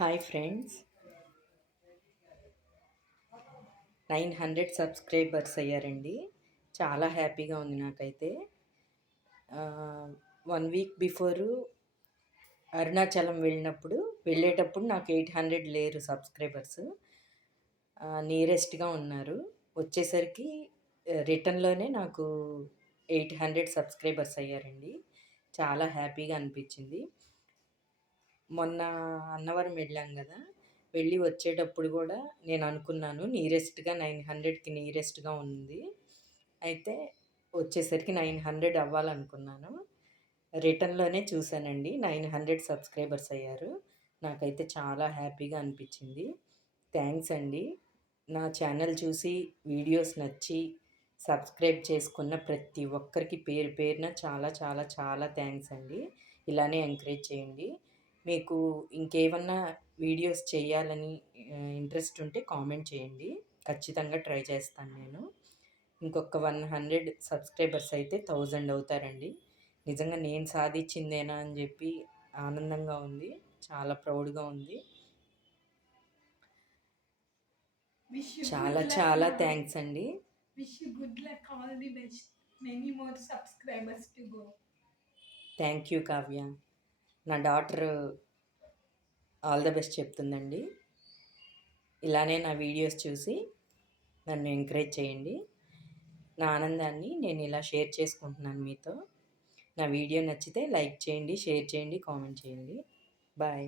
Hi friends, 900 subscribers అయ్యారండి. చాలా హ్యాపీగా ఉంది నాకైతే. 1 వీక్ బిఫోరు అరుణాచలం వెళ్ళేటప్పుడు నాకు 800 లేరు సబ్స్క్రైబర్స్. నియరెస్ట్గా ఉన్నారు. వచ్చేసరికి రిటర్న్లోనే నాకు 800 సబ్స్క్రైబర్స్ అయ్యారండి. చాలా హ్యాపీగా అనిపించింది. మొన్న అన్నవరం వెళ్ళాం కదా, వెళ్ళి వచ్చేటప్పుడు కూడా నేను అనుకున్నాను నియరెస్ట్గా 900కి నియరెస్ట్గా ఉంది. అయితే వచ్చేసరికి 900 అవ్వాలనుకున్నాను. రిటర్న్లోనే చూశానండి 900 సబ్స్క్రైబర్స్ అయ్యారు. నాకైతే చాలా హ్యాపీగా అనిపించింది. థ్యాంక్స్ అండి. నా ఛానల్ చూసి వీడియోస్ నచ్చి సబ్స్క్రైబ్ చేసుకున్న ప్రతి ఒక్కరికి పేరు పేరున చాలా చాలా చాలా థ్యాంక్స్ అండి. ఇలానే ఎంకరేజ్ చేయండి. మీకు ఇంకేమన్నా వీడియోస్ చేయాలని ఇంట్రెస్ట్ ఉంటే కామెంట్ చేయండి. ఖచ్చితంగా ట్రై చేస్తాను నేను. ఇంకొక 100 సబ్స్క్రైబర్స్ అయితే 1000 అవుతారండి. నిజంగా నేను సాధించిందేనా అని చెప్పి ఆనందంగా ఉంది. చాలా ప్రౌడ్గా ఉంది. చాలా చాలా థ్యాంక్స్ అండి. Wish you good luck, all the best. Many more subscribers to go. Thank you Kavya. నా డాటర్ ఆల్ ద బెస్ట్ చెప్తుందండి. ఇలానే నా వీడియోస్ చూసి నన్ను ఎంకరేజ్ చేయండి. నా ఆనందాన్ని నేను ఇలా షేర్ చేసుకుంటున్నాను మీతో. నా వీడియో నచ్చితే లైక్ చేయండి, షేర్ చేయండి, కామెంట్ చేయండి. బాయ్.